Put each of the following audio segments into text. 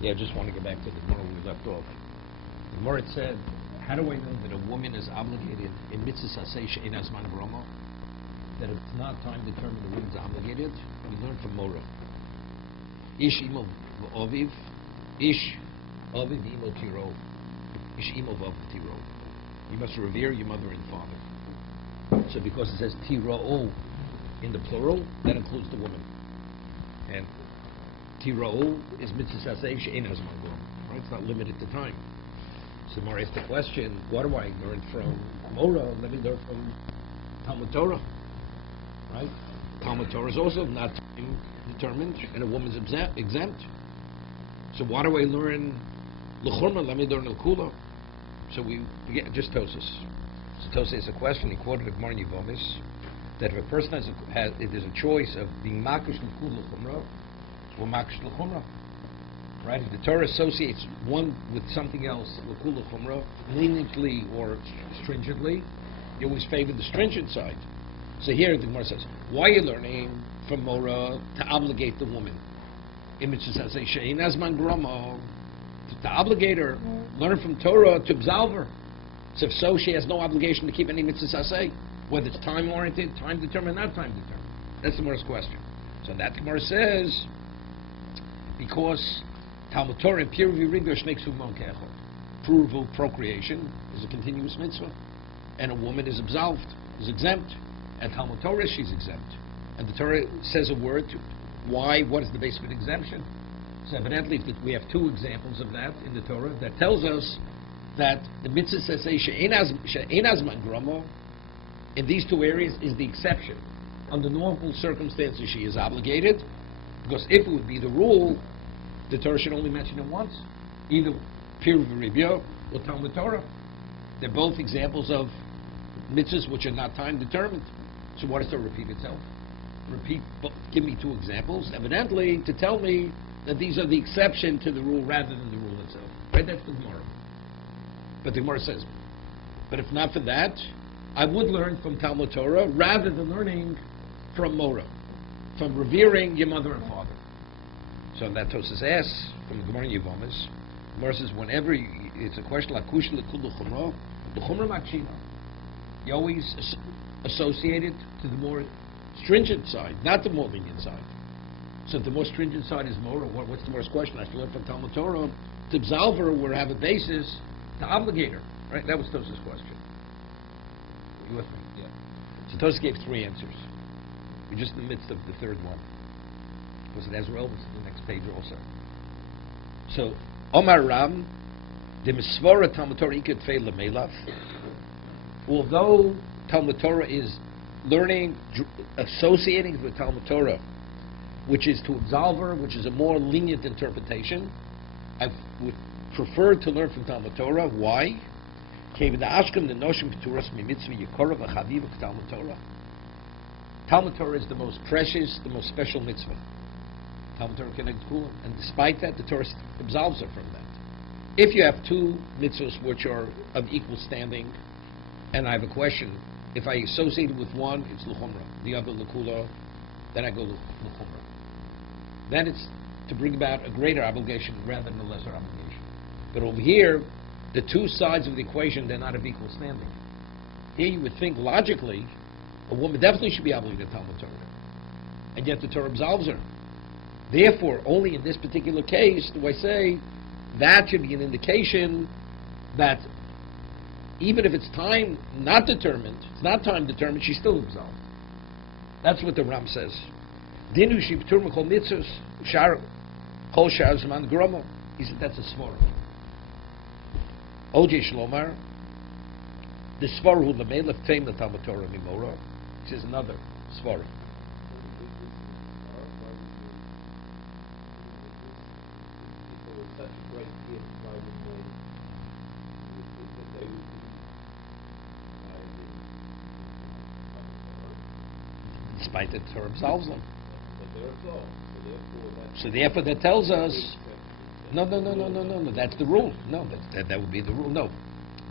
Yeah, I just want to get back to the Gemara we left off. The Gemara said, how do I know that a woman is obligated in mitzvah saseh she'ein hazman brama? That if it's not time determined, the woman's obligated? We learn from Mora. Ish imo v'oviv, ish oviv imo tiro, ish imo v'ov tiro. You must revere your mother and father. So because it says tiro in the plural, that includes the woman. And tiro is mitzvah saseh she'ein hazman brama. Right? It's not limited to time. So Mara asked the question, what do I learn from Mora? Let me learn from Talmud Torah. Right? Talmud Torah is also not time determined, and a woman's exempt. So why do I learn l'churma? Let me learn l'kula. So we get just Tosas. So Tosas has a question. He quoted the Gemara in Yevomis that if a person if there's a choice of being makish l'kula l'chumra or makish l'chumra, right? If the Torah associates one with something else, l'kula l'chumra, leniently or stringently, you always favor the stringent side. So here the Gemara says, why are you learning from Mora to obligate the woman? Image says, she'ein hazman brama, to obligate her, learn from Torah to absolve her. So if so, she has no obligation to keep any mitzvah saseh, whether it's time-oriented, time-determined, not time-determined. That's the Gemara's question. So that Gemara says, because Talmud Torah and peer review rigor makes provable procreation is a continuous mitzvah, and a woman is absolved, is exempt. And Talmud Torah, she's exempt. And the Torah says a word to why, what is the basis of an exemption? So evidently, we have two examples of that in the Torah that tells us that the mitzvah says she'ein hazman gramo in these two areas is the exception. Under normal circumstances, she is obligated, because if it would be the rule, the Torah should only mention it once, either peer review or Talmud Torah. They're both examples of mitzvahs which are not time determined. So why does it repeat itself? Give me two examples, evidently, to tell me that these are the exception to the rule rather than the rule itself. Right? That's the Gemara. But the Gemara says, but if not for that, I would learn from Talmud Torah rather than learning from Mora, from revering your mother and father. So that Tosas asks from the Gemara in Yevomis, Gemara says, whenever it's a question like kush l'kul l'chumra, l'chumra makshina, you always associated to the more stringent side, not the more lenient side. So if the more stringent side is more, what's the first question? I should learn from Talmud Torah to absolve her or have a basis to obligate her. Right? That was Tos's question. Are you with me? Yeah. So Tos gave three answers. We're just in the midst of the third one, because it has relevance to the next page also. So Omar Ram, the Misvara Talmud Torah ikad fei lemelaf. Although Talmud Torah is learning, associating with Talmud Torah, which is to absolve her, which is a more lenient interpretation, I would prefer to learn from Talmud Torah. Why? Talmud Torah is the most precious, the most special mitzvah. Talmud Torah connects Kulam, and despite that, the Torah absolves her from that. If you have two mitzvahs which are of equal standing, and I have a question, if I associate it with one, it's l'chumra, the other l'kula, then I go l'chumra. Then it's to bring about a greater obligation rather than a lesser obligation. But over here, the two sides of the equation, they're not of equal standing. Here you would think logically, a woman definitely should be obligated to Talmud Torah, and yet the Torah absolves her. Therefore, only in this particular case do I say that should be an indication that even if it's time not determined, it's not time determined, she's still absolved. That's what the Ram says. Dinu shibtur mechol mitzvos shar kol shar zman groma. He said that's a svara. OJ Shlomar, the svara hu lemela feim the Talmud Torah mimora. He says another svara. Despite that Torah absolves them. So therefore that tells us, no, that's the rule. No, that would be the rule. No.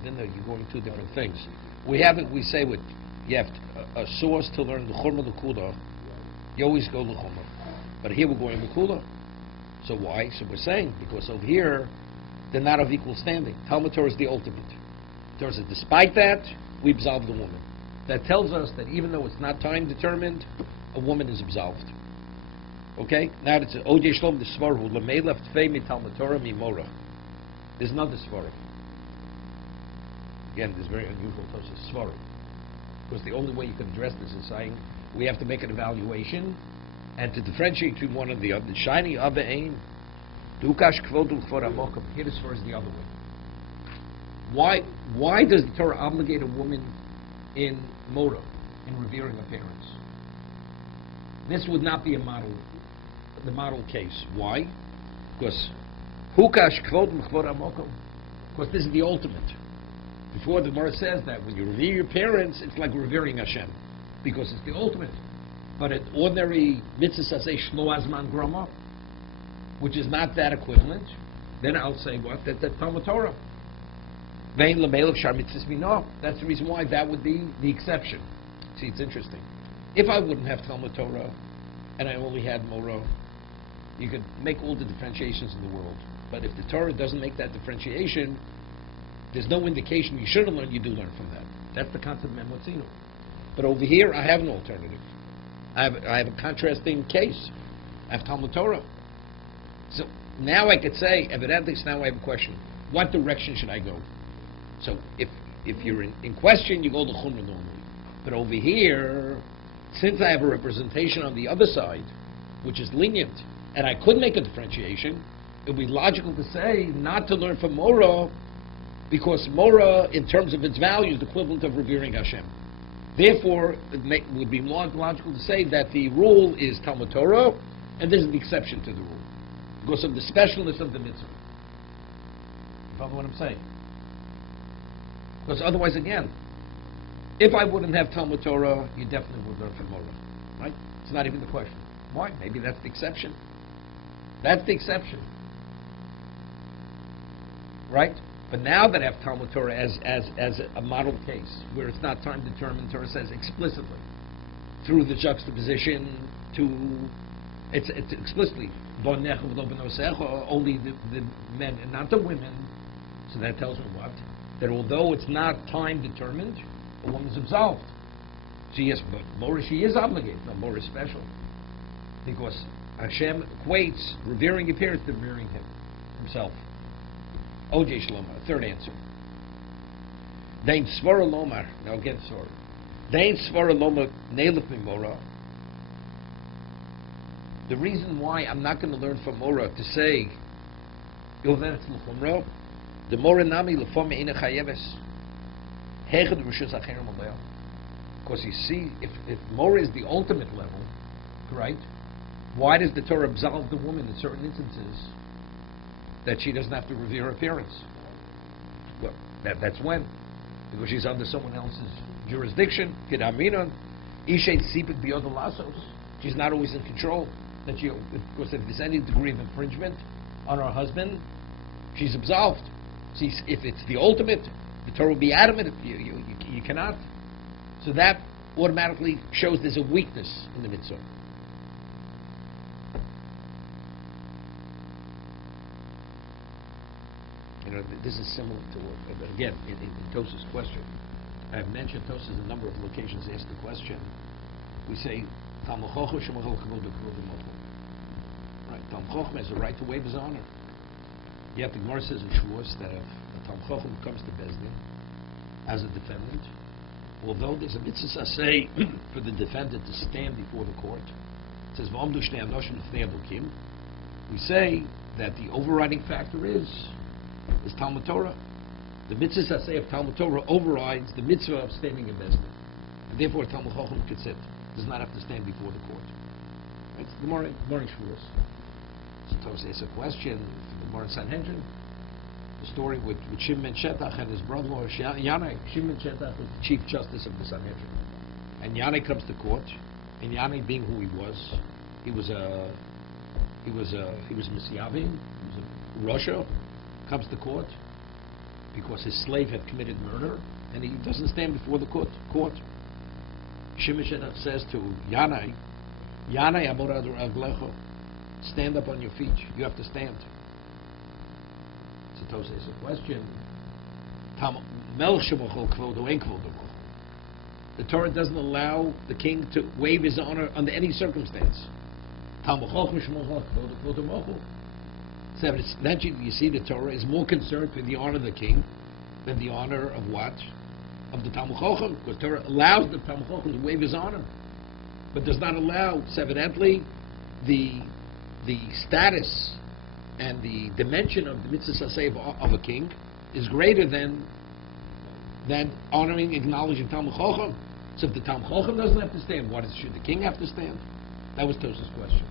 Then you're going two different things. We say you have a source to learn the churma l'kula, you always go l'chumra. But here we're going l'kula. So why? So we're saying, because over here, they're not of equal standing. Talmud Torah is the ultimate. Torah says, despite that, we absolve the woman. That tells us that even though it's not time determined, a woman is absolved. Okay? Now it's Ojei Shlom the Svar who Lamei left Fei Talmud Torah Mimora. There's another Svar. Again, this is very unusual Tosas Svar. Because the only way you can address this is saying we have to make an evaluation and to differentiate between one and the other. Shiny other aim. Dukash Kvodul for Amokam. Here the Svar is the other way. Why does the Torah obligate a woman in Mora, in revering her parents? This would not be the model case. Why? Because Hukash Kvod Mechvod Amokom. Because this is the ultimate. Before the Gemara says that when you revere your parents, it's like revering Hashem, because it's the ultimate. But at ordinary mitzvah say Shlo Azman Grama, which is not that equivalent, then I'll say what? That's Talmud Torah. Vein Lamelech Shar Mitzvahs Mino. That's the reason why that would be the exception. See, it's interesting. If I wouldn't have Talmud Torah and I only had Morah, you could make all the differentiations in the world. But if the Torah doesn't make that differentiation, there's no indication you shouldn't learn, you do learn from that. That's the concept of Memotzino. But over here, I have an alternative. I have a contrasting case. I have Talmud Torah. So now I could say, evidently, so now I have a question. What direction should I go? So if you're in question, you go to Chumrah normally. But over here, since I have a representation on the other side, which is lenient, and I could make a differentiation, it would be logical to say not to learn from Morah, because Morah, in terms of its value, is the equivalent of revering Hashem. Therefore, it would be more logical to say that the rule is Talmud Torah, and this is the exception to the rule, because of the specialness of the mitzvah. You follow what I'm saying? Because otherwise, again, if I wouldn't have Talmud Torah, you definitely would learn from Morah, right? It's not even the question. Why? Maybe that's the exception. That's the exception, right? But now that I have Talmud Torah as a model case, where it's not time determined, Torah says explicitly, through the juxtaposition it's explicitly, only the men and not the women. So that tells me what? That although it's not time determined, a woman is absolved. But Morah, she is obligated. No, Morah is special. Because Hashem equates revering your parents to revering himself. Ojei Shlomar, third answer. Dein Svara Lomar, now again, sorry. Dein Svara Lomar Neilif Mimora. The reason why I'm not going to learn from Morah to say, the Morah Nami Lefom Ina Chayeves. Because you see, if Morah is the ultimate level, right, why does the Torah absolve the woman in certain instances that she doesn't have to revere her parents? Well, that's when. Because she's under someone else's jurisdiction. She's not always in control. Because if there's any degree of infringement on her husband, she's absolved. See, if it's the ultimate, the Torah will be adamant. You cannot. So that automatically shows there's a weakness in the mitzvah. This is similar to what, again, in Tosa's question. I've mentioned Tosa's a number of locations asked the question. We say, Talmud Chacham right? Talmud Chacham has the right to waive his honor. Yet the Gemara says in Shavuos that if a Talmud Chacham comes to Bezdin as a defendant, although there's a mitzvah say for the defendant to stand before the court, it says, we say that the overriding factor is Talmud Torah. The mitzvah say of Talmud Torah overrides the mitzvah of standing in Bezdin. And therefore Talmud Chacham could sit, does not have to stand before the court. It's the morning Shavuos. So Torah says a question for the morning Sanhedrin. The story with Shimon Shetach and his brother-in-law Yanai. Shimon Shetach was the chief justice of the Sanhedrin, and Yanai comes to court. And Yanai, being who he was a Misyavim, he was a Russia, comes to court because his slave had committed murder, and he doesn't stand before the court. Shimon Shetach says to Yanai, Yanai Amorad Aglecho, stand up on your feet. You have to stand. So Tosa is a question. The Torah doesn't allow the king to waive his honor under any circumstance. So that you see, the Torah is more concerned with the honor of the king than the honor of what? Of the Talmud Chacham, because Torah allows the Talmud Chacham to waive his honor, but does not allow, evidently, the status and the dimension of the mitzvah saseh of a king is greater than honoring, acknowledging Talmud Chacham. So if the Talmud Chacham doesn't have to stand, should the king have to stand? That was Tosa's question.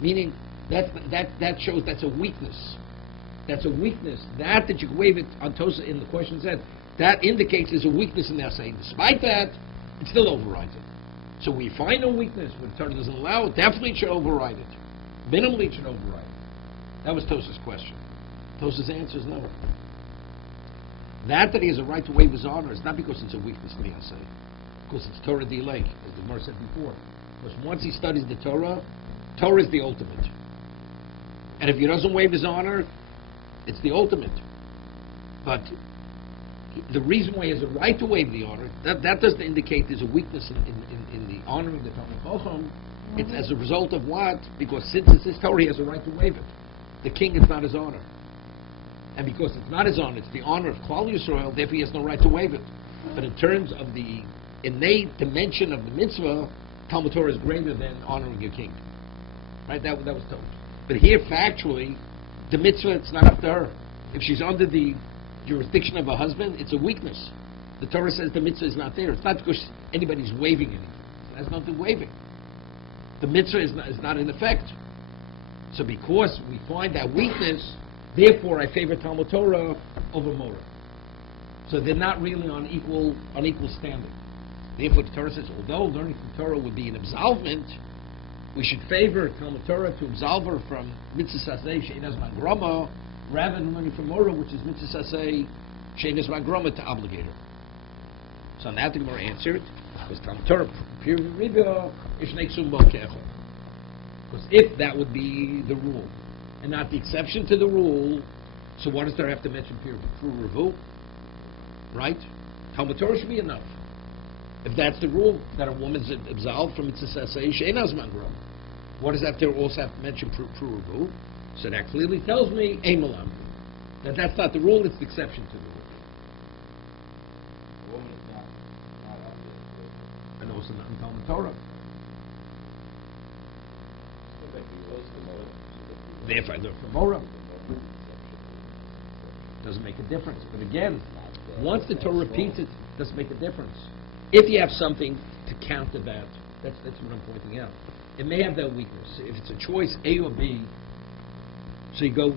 Meaning that shows that's a weakness. That's a weakness. That you can waive it on Tosa in the question said, that indicates there's a weakness in their saying. Despite that, it still overrides it. So we find a weakness when the Torah doesn't allow it, definitely it should override it. Minimally it should override it. That was Tosa's question. Tosa's answer is no. That he has a right to waive his honor is not because it's a weakness in the Asay, because it's Torah delay, as the Gemara said before. Because once he studies the Torah, Torah is the ultimate. And if he doesn't waive his honor, it's the ultimate. But the reason why he has a right to waive the honor, that doesn't indicate there's a weakness in the honoring the Talmud Chacham. It's as a result of what? Because since it's his Torah, he has a right to waive it. The king is not his honor. And because it's not his honor, it's the honor of Klal Yisrael, therefore he has no right to waive it. But in terms of the innate dimension of the mitzvah, Talmud Torah is greater than honoring your king. Right? That was told. But here, factually, the mitzvah, it's not up to her. If she's under the jurisdiction of her husband, it's a weakness. The Torah says the mitzvah is not there. It's not because anybody's waiving anything. It has nothing waiving. The mitzvah is not in effect. So because we find that weakness, therefore I favor Talmud Torah over Morah. So they're not really on equal standing. Therefore the Torah says, although learning from Torah would be an absolvement, we should favor Talmud Torah to absolve her from mitzvah saseh she'ein hazman grama, rather than learning from Morah, which is mitzvah saseh she'ein hazman grama, to obligate her. So now the Gemara answered, because Talmud Torah period ribah ishnei ksum bo ke'echad. Because if that would be the rule, and not the exception to the rule, so what does there have to mention period? True revu, right? Talmud Torah should be enough. If that's the rule, that a woman's absolved from mitzvah saseh she'ein hazman grama, what does that there also have to mention true revu? So that clearly tells me ein malam, that that's not the rule; it's the exception to the rule. A woman is not under And also not in Talmud Torah. Therefore, I learn from Morah. Doesn't make a difference. But again, once the Torah repeats it, doesn't make a difference. If you have something to counter that, that's what I'm pointing out. It may have that weakness. If it's a choice, A or B, so you go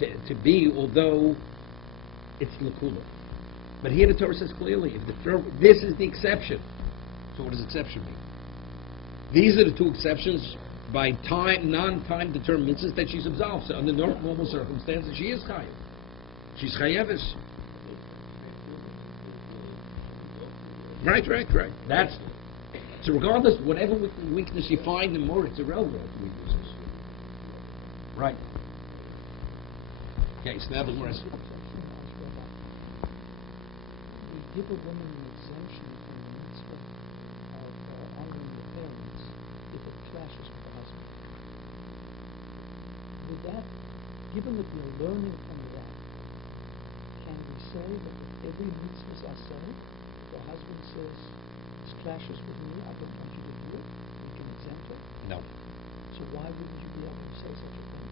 to B, although it's lakula. But here the Torah says clearly, if this is the exception. So what does exception mean? These are the two exceptions by non-time determined mitzvahs that she's absolved. So under normal circumstances, she is chayav. She's chayavis. Right. That's so. Regardless, whatever weakness you find in more, it's irrelevant to weaknesses. Right. Okay. So now the more. We give a woman an exemption from the mitzvah of honoring the parents if it clashes with the husband. With that, given that we're learning from that, can we say that if every mitzvah is aseh, if the husband says, this clashes with me, I don't want you to do it, we can exempt her? No. So why wouldn't you be able to say such a thing?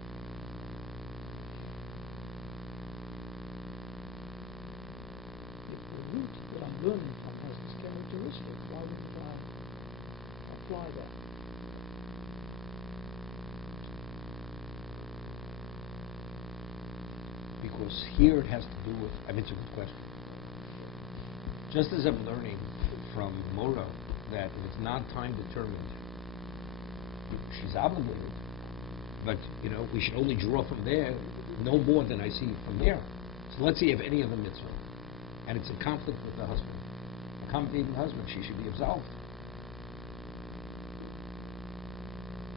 If the root that I'm learning from has this characteristic, why wouldn't I apply that? Because here it has to do with, it's a good question. Just as I'm learning from Morah that if it's not time determined, she's obligated. But, we should only draw from there no more than I see from there. So let's see if any other mitzvah, and it's in conflict with the husband, accommodating the husband, she should be absolved.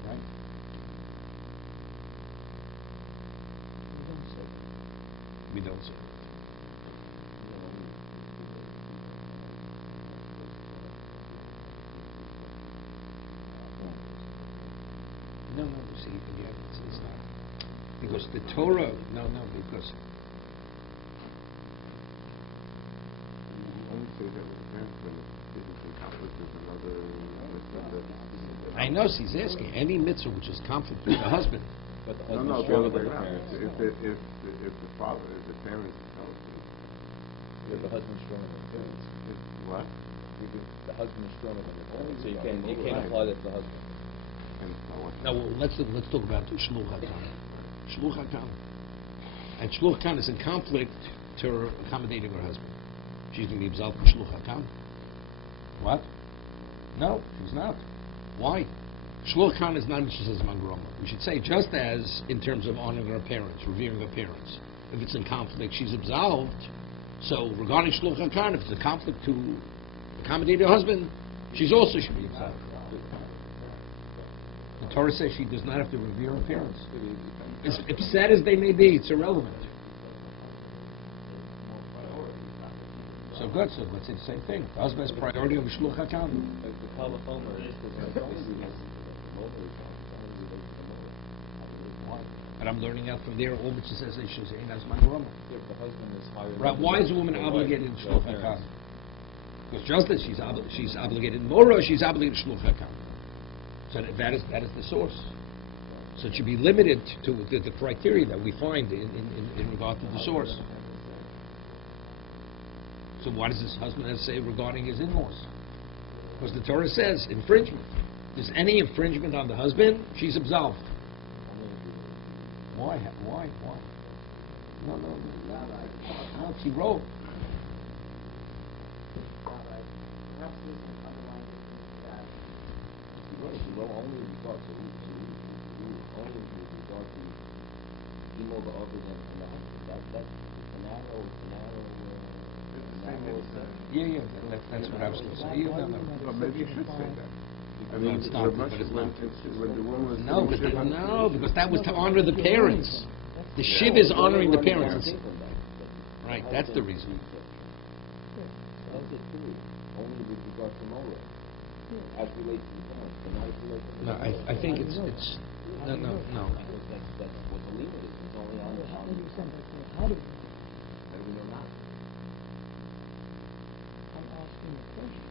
Right? We don't say. No, you see, again, it's not. Because the Torah, because only say that with parents when it's in conflict with another. I know he's asking any mitzvah which is conflict with the husband. But the No, husband's the other stronger way than the around. parents. If the father, if the parents tell him, Yeah, the husband's stronger than the parents. what? The husband is stronger than the parents, so you can't apply that to the husband. And I want Now, well, let's talk about shluch hakam. Shluch hakam, and shluch hakam is in conflict to her accommodating her husband. She's going to be absolved for shluch hakam. What? No, she's not. Why? Shluch hakam is not mitzvah mangroma. We should say just as in terms of honoring her parents, revering her parents. If it's in conflict, she's absolved. So regarding shluch hakam, if it's a conflict to accommodate her husband, she's also should be absolved. The Torah says she does not have to revere her parents. As upset as they may be, it's irrelevant. So good, so let's say the same thing. The husband has priority over shluch hakam. Like the Kalatsky is only And I'm learning out from there, all which says they should say, that's my grandma. if the husband is higher. Right, why is a woman the obligated in wife, shluch the hakam? parents. Because just as she's obligated in Mora, she's obligated in shluch hakam. So that is the source. So it should be limited to the criteria that we find in regard to the source. So what does this husband have to say regarding his in-laws? Because the Torah says infringement. If there's any infringement on the husband, she's absolved. Why? No, she wrote. Only with regard to only with regard to emo the other than the husband. That's a narrow. Yeah, that's what I was going to say. But maybe you should say that. I No, mean, it's not, when but it's not. when the woman was No, because that was to honor the parents. The Yeah. shiv is honoring the parents. Right, that's the reason. That's it too. Only with regard to Mora. As relates to the parents, but not as relates to the No, I think it's no. That's what the limit is. It's only on the How do you send it? How do you? How do we know not? I'm asking a question.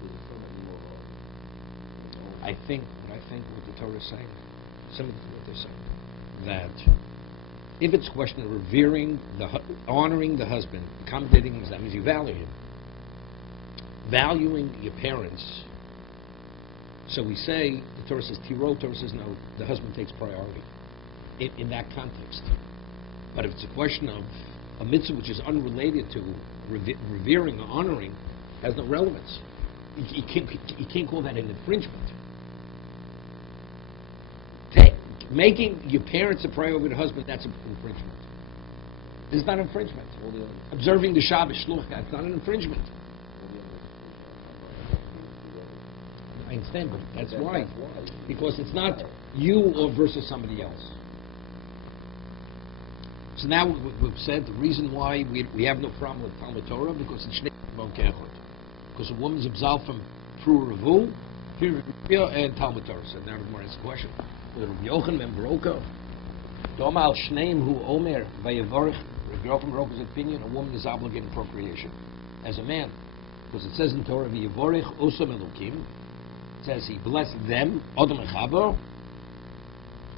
There's so many more laws. I think what the Torah is saying, some of what they're saying, that if it's a question of revering, honoring the husband, accommodating him, that means you value him. Valuing your parents. So we say, the Torah says, Tiro, Torah says, no, the husband takes priority in that context. But if it's a question of a mitzvah which is unrelated to revering or honoring, has no relevance. You can't call that an infringement. Making your parents a priority over the husband, that's an infringement. It's not infringement. Observing the Shabbos, shluch, it's not an infringement. I understand, but that's why. Because it's not you or versus somebody else. So now we've said the reason why we have no problem with Talmud Torah, because it's because a woman's absolved from true revu, and Talmud Torah. So now the Gemara asks a question. Rabbi Yochanan ben Baroka, Doma al Shneim hu Omer vayevorich. Rabbi Yochanan ben Baroka's opinion: a woman is obligated in procreation as a man, because it says in Torah vayevorich osam elokim. It says he blessed them, Adam and Chava,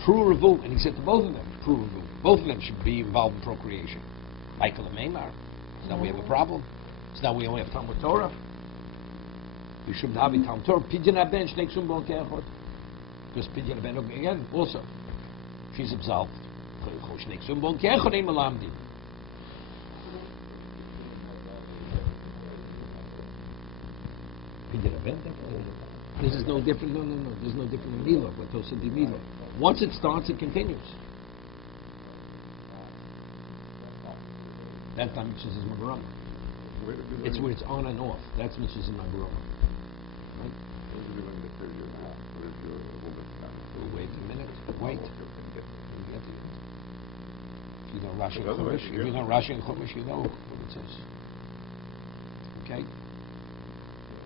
Pru Revu, and he said to both of them, Pru Revu. Both of them should be involved in procreation. Michael and Maymar. So now we have a problem. So now we only have Talmud Torah. We should have Talmud Torah. Pidyon Aben, Shnei Ksum Bon Keachot. Because Pidyon Aben, again, also, she's absolved. Shnei Ksum Bon Keachot, Ein Malamdi. Pidyon Aben, this is no different. No. There's no different than Milo. What Tosa di Milo. Once it starts, it continues. That's not mitzvahs magarama. It's where it's on and off. That's mitzvahs magarama. Right? Wait a minute. Wait. you know Rashi and Otherwise, Chumash. yeah. If you know Rashi and Chumash, you know what it says. Okay?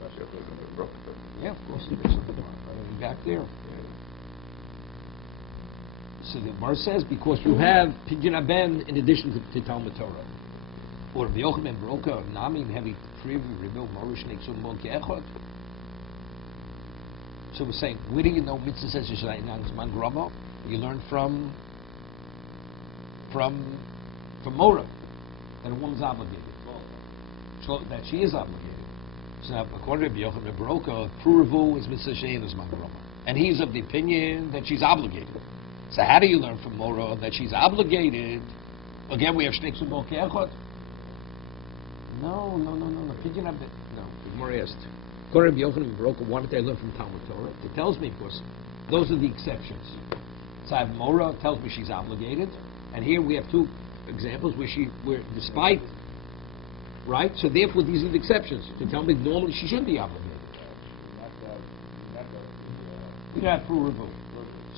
Rashi also is on the rock, but Yeah, of course it is. Already back there. So the Gemara says, because you have Pidyon Ben in addition to Talmud Torah. Or B'yochim and Broka, Nami, heavy Priv, Rebel, Morish, Nexum, Mon Ke'echot. So we're saying, where do you know Mitzvah says Man Grama? You learn from Morah, that a woman's obligated. So that she is obligated. So now, according to B'yochim and Broka, Puravu is Mitzvah She'enas Man Grama. And he's of the opinion that she's obligated. So how do you learn from Morah that she's obligated? Again, we have Shnei Ksum Bol Ke'echot. No. Pidyon Ben. No. The Gemara asked. According to Yochanan Baroka, why did they learn from Talmud Torah? It tells me, of course, those are the exceptions. So I have Morah tells me she's obligated, and here we have two examples where despite, right? So therefore, these are the exceptions to tell me normally she should be obligated. We don't have full revolt.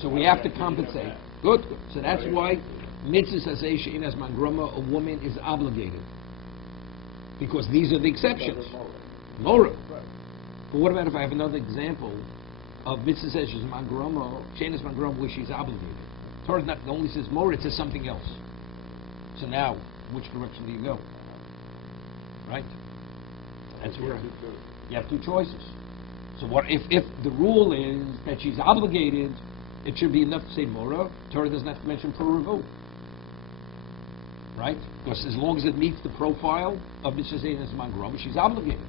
So we have to compensate. Good. So that's why mitzvah says she'in as mangroma, a woman is obligated. Because these are the exceptions. Morah. But what about if I have another example of mitzvah says she's mangroma, she'in as mangroma, where she's obligated? Torah not only says morah, it says something else. So now, which direction do you go? Right? That's where you have two choices. So what if the rule is that she's obligated? It should be enough to say Morah. Torah doesn't have to mention Puravu. Right? Because as long as it meets the profile of Mitzvah Zayin as Mangroma, she's obligated.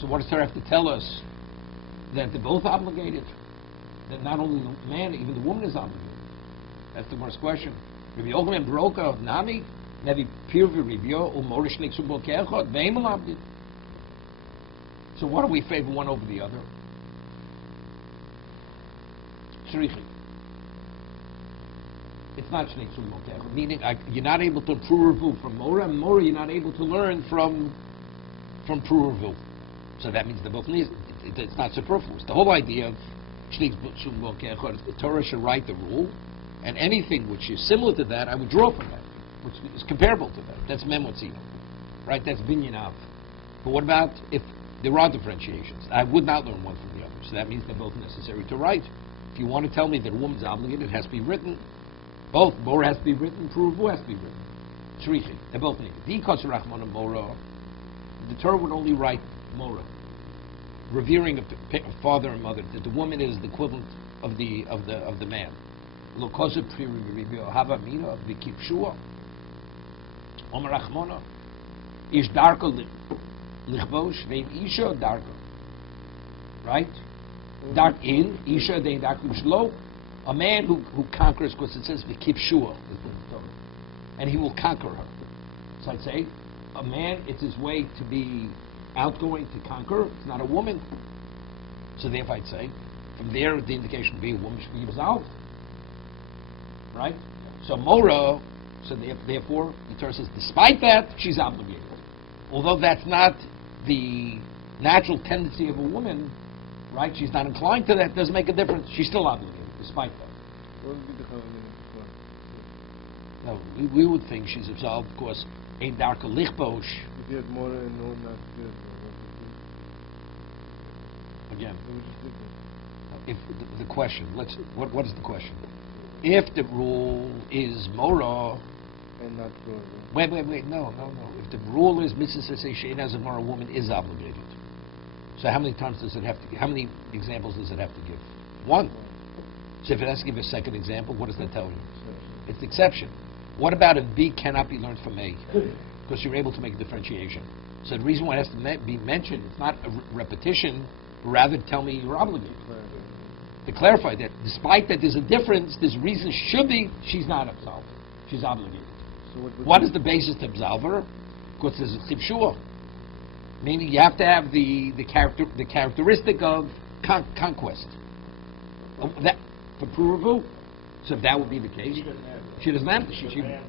So what does Torah have to tell us? That they're both obligated? That not only the man, even the woman is obligated? That's the first question. Rabbi Yochanan Baroka of Nami, Nevi Pirvi Ribyo, Umorish Nixubol Ke'echot, Ve'imel Abdid. So why do we favor one over the other? Shrichi. It's not Shnei Ksum Motech, meaning you're not able to Puravu from Morah, and Morah you're not able to learn from Puravu. So that means they're both needs. It's not superfluous. The whole idea of Shnei Ksum Motech is the Torah should write the rule, and anything which is similar to that, I would draw from that, which is comparable to that. That's Memotzino. Right? That's Binyan Av. But what about if there are differentiations? I would not learn one from the other. So that means they're both necessary to write. If you want to tell me that a woman's obligated, it has to be written. Both. Morah has to be written, Puravu has to be written. Shrichi. They're both needed. Dikas Rachman and Morah. The Torah would only write Morah. Revering a father and mother, that the woman is the equivalent of the man. Lokosa Priribio Havamina Vikipshua. Omer Rachmona. Ish Darko Lichbosh Vein Isha Darko. Right? Dark in, Isha Dein Darko Shlo. A man who conquers, because it says Vikipshua, and he will conquer her. So I'd say, a man, it's his way to be outgoing, to conquer. It's not a woman. So therefore I'd say, from there the indication would be a woman should be absolved. Right? So Morah, so therefore the Torah says, despite that, she's obligated. Although that's not the natural tendency of a woman, right? She's not inclined to that, doesn't make a difference. She's still obligated. Despite that. what would be the Chavalim? No, we would think she's absolved because ein darka lichbosh. If you had more and no not good, Again, what would you do? if the question, what is the question? If the rule is Morah, And not good. wait, no. If the rule is Mitzvah say she'en as a Morah, woman is obligated. So how many times does it have to give? How many examples does it have to give? One. So if it has to give a second example, what does that tell you? It's the exception. What about if B cannot be learned from A? Because you're able to make a differentiation. So the reason why it has to be mentioned, it's not a repetition, rather tell me you're obligated. To clarify that, despite that there's a difference, there's reason should be, she's not absolved. She's obligated. So What is the basis to absolve her? Because there's a chipshua. Meaning you have to have the characteristic of conquest. That, for Puravu. So if that would be the case, she doesn't have to.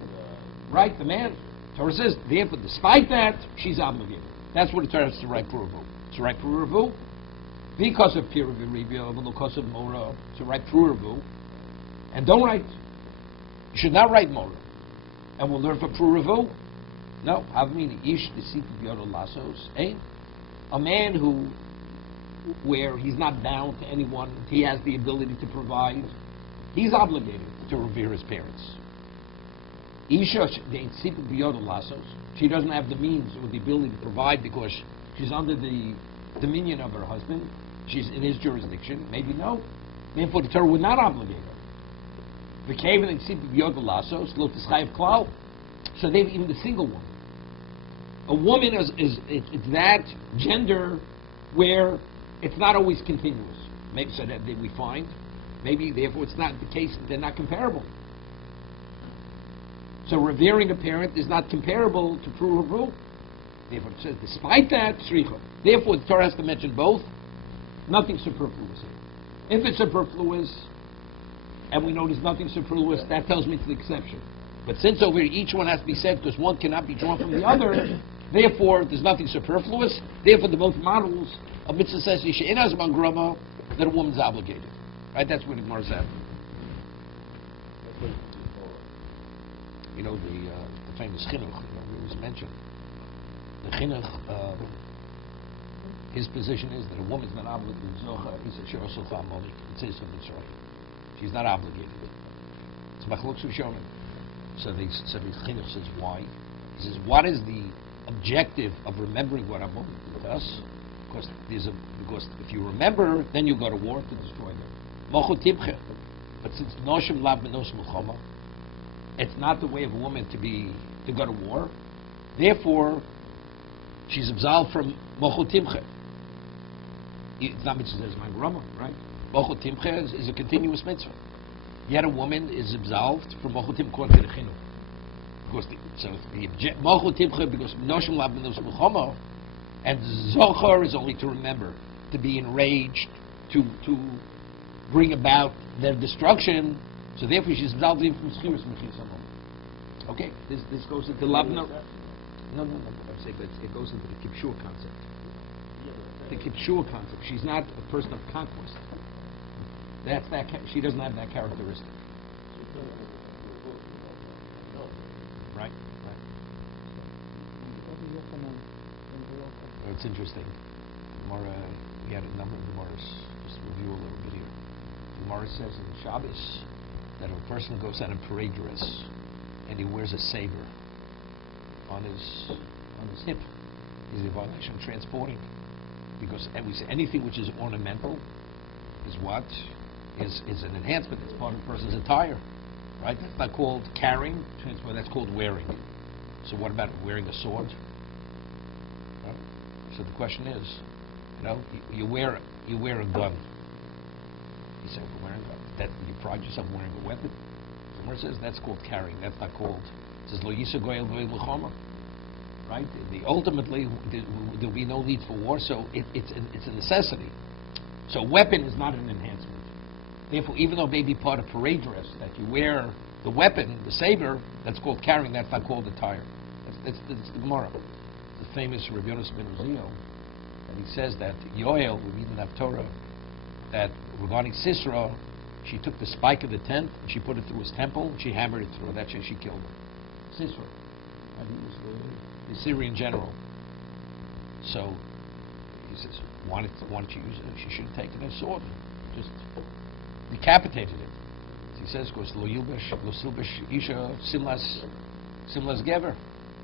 Right, the man. Torah says, therefore, despite that, she's obligated. That's what the Torah has to write Puravu. To write Puravu, because of Puravu Review, because of Morah, to write Puravu, and don't write, you should not write Morah. And we'll learn for Prurevu. No, Havmini Ish Desitu B'Yodo Lasos. A man where he's not bound to anyone, he has the ability to provide, he's obligated to revere his parents. Isha Desitu B'Yodo Lasos. She doesn't have the means or the ability to provide because she's under the dominion of her husband. She's in his jurisdiction. Maybe no. Therefore, the Torah would not obligate her. So they've even the single woman. A woman is it's that gender where it's not always continuous. Maybe so that we find. Maybe therefore it's not the case. They're not comparable. So revering a parent is not comparable to Prurevu. Therefore it says, despite that, Sricha. Therefore the Torah has to mention both. Nothing superfluous here. If it's superfluous, and we know there's nothing superfluous, that tells me it's the exception. But since over here each one has to be said because one cannot be drawn from the other, therefore there's nothing superfluous. Therefore the both models of mitzvah says Yishe'inaz Mangrama that a woman's obligated. Right? That's where the Gemara is at. You know the famous chinuch. It was mentioned. The chinuch. His position is that a woman's not obligated to zocha. He said, "She'oso fa'amonik." It says so. That's right. She's not obligated. It's machlok sushonim. So the chinuch says why? He says, what is the objective of remembering what Ammon does? Because if you remember, then you go to war to destroy them. Mochu tibche. But since noshim lav benos milchama, it's not the way of a woman to go to war. Therefore, she's absolved from mochu timche. It's not mitzvah as my grandma, right? Mochu timche is a continuous mitzvah. Yet a woman is absolved from mochu timche according to the chinuch. Because mochu timche because noshim lav benos milchama, and zochar is only to remember, to be enraged, to bring about their destruction. So therefore, she's absolved even from schiras mechisamon. Okay, this goes into labna. No. I'm saying that it goes into the kipshur concept. The kipshur concept. She's not a person of conquest. She doesn't have that characteristic. Right. It's interesting. Gemara, we had a number of Gemaras. Just review a little bit here. Gemara says in Shabbos that if a person goes out in parade dress and he wears a saber on his hip, he's in violation of transporting. Because we say anything which is ornamental is what? Is an enhancement. It's part of a person's attire. Right? That's not called carrying, transport, that's called wearing. So what about wearing a sword? Right? So the question is, you wear a gun. You say, we're wearing a gun. That you pride yourself wearing a weapon. Somewhere it says that's called carrying. That's not called. It says lo yisa goyel goyel l'chama. Right? Ultimately, there'll be no need for war. So it's a necessity. So a weapon is not an enhancement. Therefore, even though it may be part of parade dress that you wear the weapon, the saber, that's called carrying. That's not called attire. That's the Gemara. The famous Rabbi Yonas ben Uziel, and he says that Yoel, we read in that Torah, that regarding Sisera, she took the spike of the tent and she put it through his temple and she hammered it through. That's how she killed him. Sisera, and he was the Syrian general. So he says, why did you use it? She should have taken a sword, just decapitated him. So he says, "Because lo yilbesh lo silbesh isha simlas gever."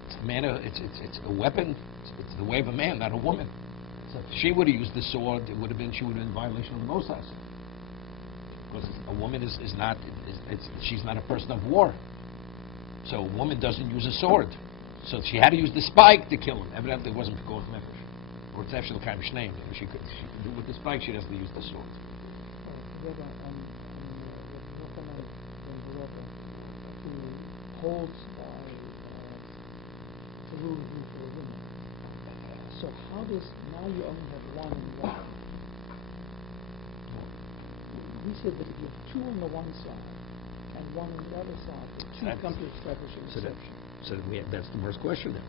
It's a weapon. It's the way of a man, not a woman. So if she would have used the sword, she would have been in violation of the Mosas. Because a woman she's not a person of war. So a woman doesn't use a sword. So she had to use the spike to kill him. Evidently it wasn't Pekor Nefesh. Or it's actually kind of Shneim. She could do with the spike, she doesn't use the sword. Who holds by the rule of rule for a woman. So how does, now you only have one and one. We said that if you have two on the one side and one on the other side, the two come to establish an exception. That's the first question then.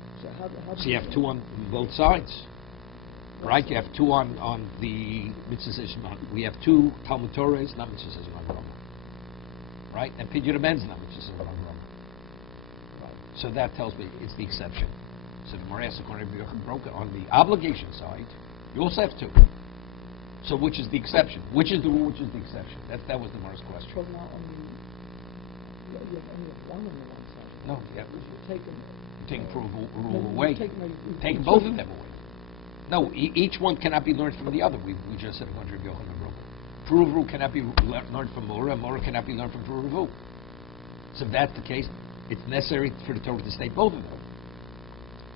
So You have two on both sides. Right? You have two on the mitzvah. We have two Talmud Torahs, not mitzvah. Right? And Pidyon Ben's not mitzvah. Right. So that tells me it's the exception. So the Gemara asks according to Rabbi Yochanan broke it on the obligation side. You also have two. So which is the exception? Which is the rule? Which is the exception? That was the Gemara's question. Well, now on the you have only one on the one side. No, yeah. Because you're taking Rule away. Take both of them away. No, each one cannot be learned from the other. We just said according to Rabbi Yochanan broke it. Pruvu cannot be learned from Mora, and Mora cannot be learned from Pruvu. So if that's the case, it's necessary for the Torah to state both of them.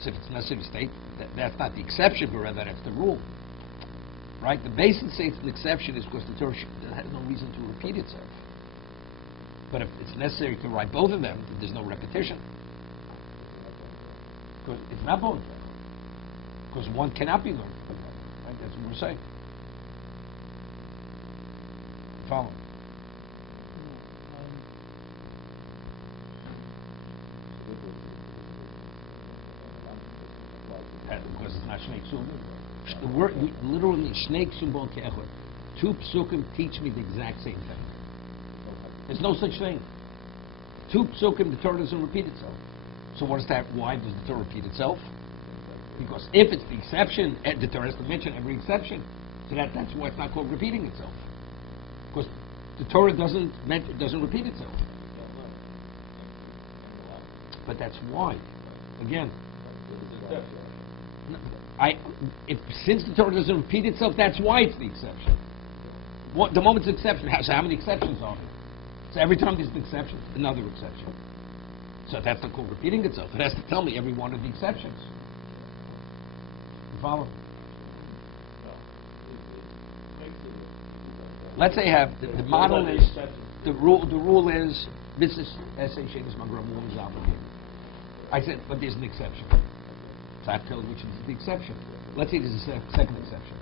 So if it's necessary to state, that's not the exception, but rather that's the rule. Right? The basis says it's an exception is because the Torah has no reason to repeat itself. But if it's necessary to write both of them, then there's no repetition. Because it's not both. Because one cannot be learned from the other. Right? That's what we're saying. Follow. Because it's not Shnei Ksum. The word, literally, Shnei Ksum Bon Ke'echot. Two psukim teach me the exact same thing. There's no such thing. Two psukim, the Torah doesn't repeat itself. So what is that? Why does the Torah repeat itself? Because if it's the exception, the Torah has to mention every exception. So that's why it's not called repeating itself. Because the Torah doesn't repeat itself. But that's why. Again, since the Torah doesn't repeat itself, that's why it's the exception. The moment it's an exception, so how many exceptions are there? So every time there's an exception, another exception. So that's not called repeating itself. It has to tell me every one of the exceptions. You follow? Let's say the model is the rule is business essay is magram woman is obligated. I said, but there's an exception. So I have to tell you which is the exception. Let's say there's a second exception.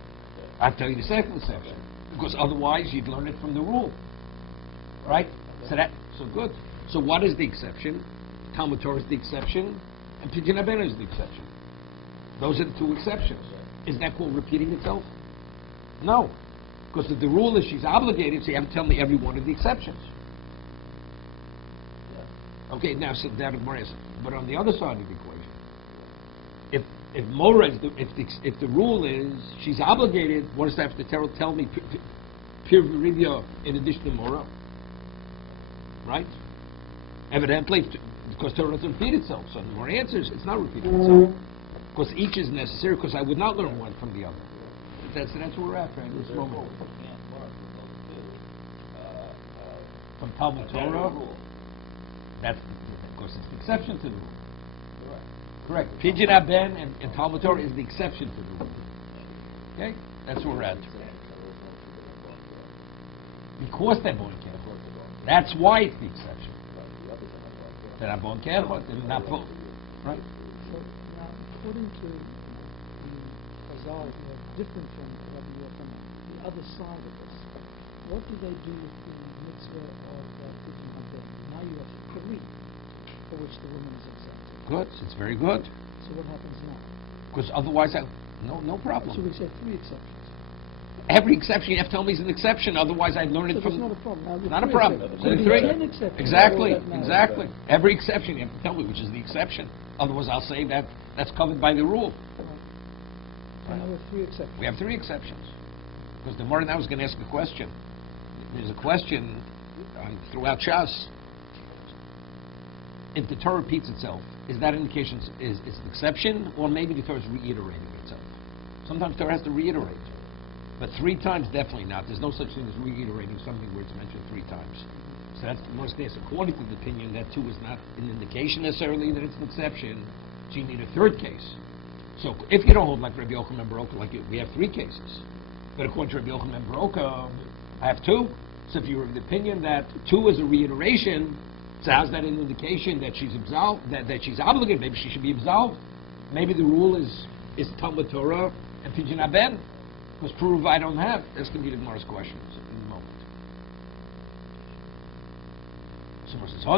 I have to tell you the second exception. Because otherwise you'd learn it from the rule. Right? So good. So what is the exception? Talmud Torah is the exception, and Pidyon Abena is the exception. Those are the two exceptions. Is that called repeating itself? No. Because if the rule is she's obligated, so you have to tell me every one of the exceptions. Okay, now sit down and Gemara. But on the other side of the equation, if Mora is if the rule is she's obligated, what does that have to tell me? Pir v'rivya in addition to Mora, right? Evidently, because Torah doesn't repeat itself. So the more answers, it's not repeating itself. Because each is necessary. Because I would not learn one from the other. That's where we're at right in this moment. From Talmud Torah, that's because it's the exception to the rule. Correct. Pidyon Aben and Talmud Torah is the exception to the rule. Okay, that's where we're at. Because they're born careful. That's why it's the exception. They're not born careful. They're not both. Right. So now, according to the Chazal, different from the other side of this, what do they do with the mitzvah of Pidyon Aben? Now you have three for which the woman is exempted. Good. It's very good. So what happens now? Because otherwise, no problem. So we say three exceptions. Every exception you have to tell me is an exception. Otherwise, I'd learn it from. It's not a problem. Now, Not a problem. Could be 10 exceptions. Exactly. Every exception you have to tell me which is the exception. Otherwise, I'll say that's covered by the rule. And now we have three exceptions. We have three exceptions. Because the more now is going to ask a question. There's a question throughout Shas. If the Torah repeats itself, is that indication is an exception, or maybe the Torah is reiterating itself? Sometimes Torah has to reiterate. But three times, definitely not. There's no such thing as reiterating something where it's mentioned three times. So that's the most case. According to the opinion, that too is not an indication necessarily that it's an exception. So you need a third case. So if you don't hold like Rabbi Yochanan Baroka, we have three cases. But according to Rabbi Yochanan Baroka, I have two. So if you're of the opinion that two is a reiteration, so how's that an indication that she's absolved, that she's obligated? Maybe she should be absolved. Maybe the rule is Talmud Torah and Pidyon Aben. Because prove I don't have. That's going to be the Gemara's questions in a moment. So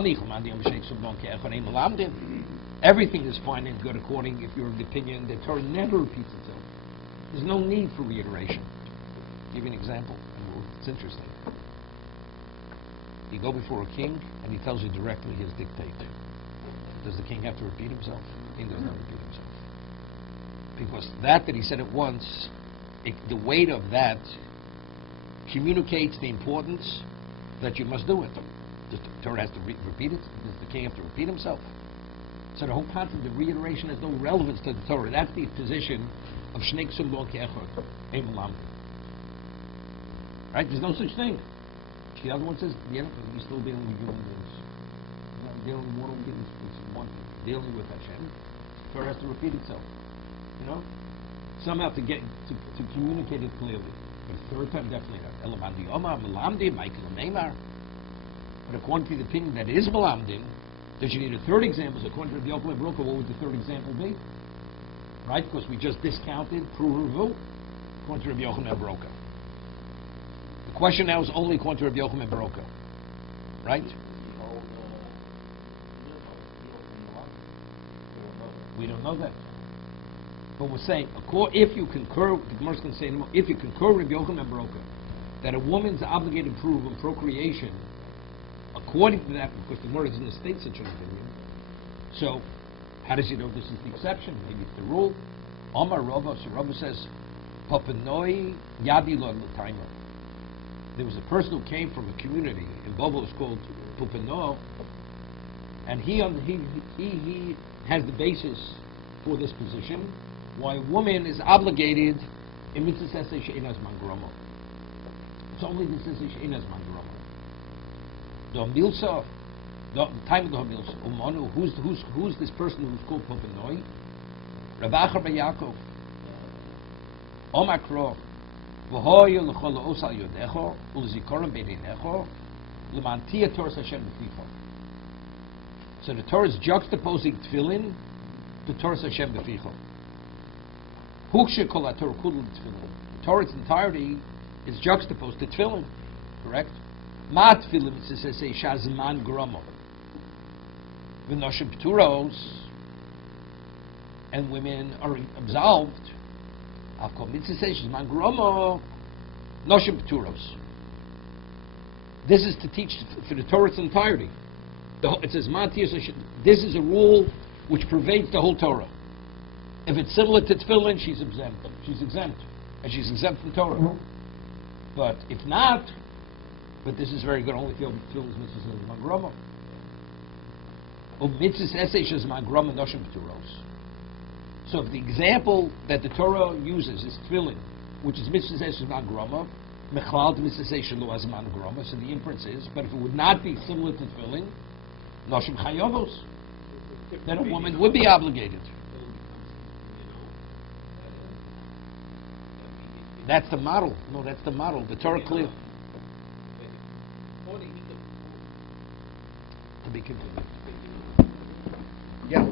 everything is fine and good according if you're of the opinion that Torah never repeats itself. There's no need for reiteration. I'll give you an example. It's interesting. You go before a king and he tells you directly his dictate. Does the king have to repeat himself? He does not repeat himself. Because that he said it once, the weight of that communicates the importance that you must do it. Does the Torah has to repeat it? Does the king have to repeat himself? So the whole concept of reiteration has no relevance to the Torah. That's the position of Shnei Ksum Lo Ke'echad, Ein Melamdin. Right? There's no such thing. The other one says, you're still dealing with human beings. Dealing with mortal beings. It's one thing. Dealing with Hashem. The Torah has to repeat itself. You know? Somehow to communicate it clearly. But a third time, definitely not. Elamandi Omar, Melamdi, Michael Neymar. But according to the opinion that it is Melamdin, that you need a third example. So according to the Yochel Broka, what would the third example be? Right? Because we just discounted Pruruvu. According to Rabbi Yochanan Broka. The question now is only according to Rabbi Yochanan Broka. Right? We don't know that. But we're saying, if you concur, the Gemara is going to say, if you concur with Rabbi Yochanan Broka, that a woman's obligated to prove in procreation, according to that, because the Gemara doesn't state such an opinion, so how does he know this is the exception? Maybe it's the rule. Omar Rava, so Rava says, Papanoi Yadi Lo L'Taima. There was a person who came from a community in Bobo, it's called Pupano, and he has the basis for this position, why a woman is obligated in mitzvah sesei she'enas mangromo. It's only the sesei she'enas mangromo. The Hamilsa, the time of the Hamilsa, Umanu, who's this person who's called Popanoi? Rabbi Achar Yaakov. Omakro. V'hoyo l'chol osal yodecho u'l'zikorim beinecho l'mantia Torah Hashem b'ficho. So the Torah is juxtaposing tefillin to Torah Hashem b'ficho. Hukshe kol ha-Torah kulu tefillin. The Torah's entirety is juxtaposed to tefillin, correct? Ma tefillin mitzvah say shazman gromo. V'noshim p'turos, and women are absolved. I'll call mitzvah say shazman gromo, noshim p'turos. This is to teach for the Torah's entirety. It says this is a rule which pervades the whole Torah. If it's similar to tefillin, she's exempt. She's exempt, and she's exempt from Torah. But if not, but this is very good. Only tefillin is mitzvah mangrama. Mitzvah eseish is mangrama noshim p'turos. So if the example that the Torah uses is tefillin, which is mitzvah eseish mangrama, mechlal mitzvah eseish lo as mangrama. So the inference is, but if it would not be similar to tefillin, noshim chayovos, then a woman would be obligated. That's the model. No, that's the model. The Torah clear. To be continued. Yeah.